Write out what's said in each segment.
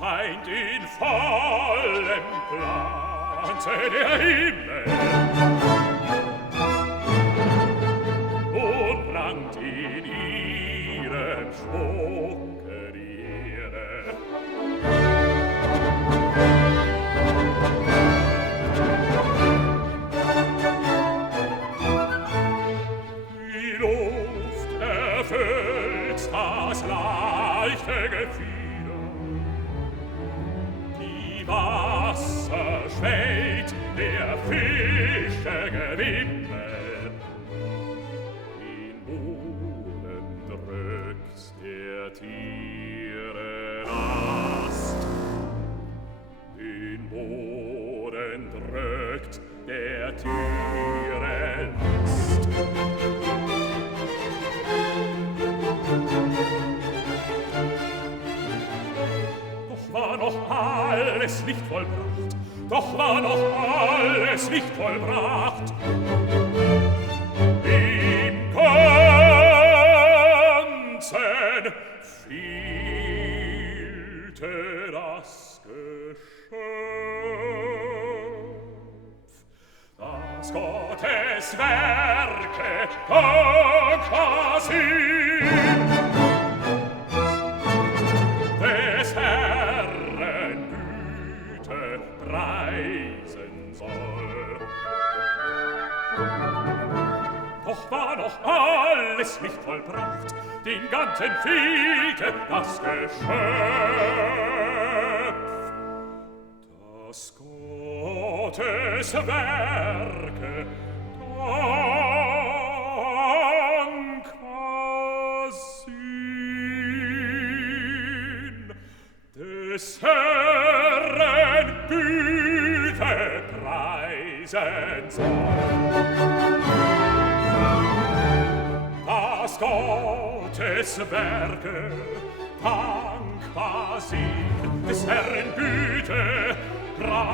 scheint in vollem Glanze der Himmel und prangt in ihrem Schmucke die Erde. Die Luft erfüllt das leichte Gefieder, die Wasser schwellt, der Fische Gewimmel, den Boden drückt der Tiere Last, den Boden drückt der Tiere Last. Doch war noch alles nicht vollbracht, doch war noch alles nicht vollbracht. Im Ganzen fehlte das Geschöpf, das Gottes Werke Fantasien des Herren Güte preisen soll. Doch war noch alles nicht vollbracht, den ganzen fehlte das Geschöpf, das Gottes Werke Dankasin des Herren Güte preisen soll. Das Gottes Werke dankbar sind, des Herren Güte preisen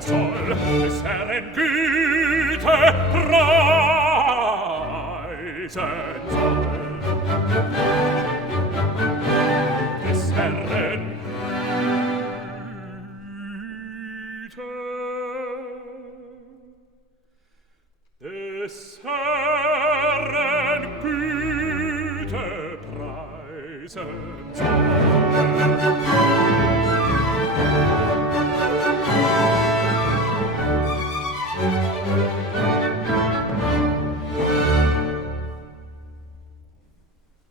soll, des Herren Güte preisen soll, des Herren Güte, des Herren Güte preisen soll.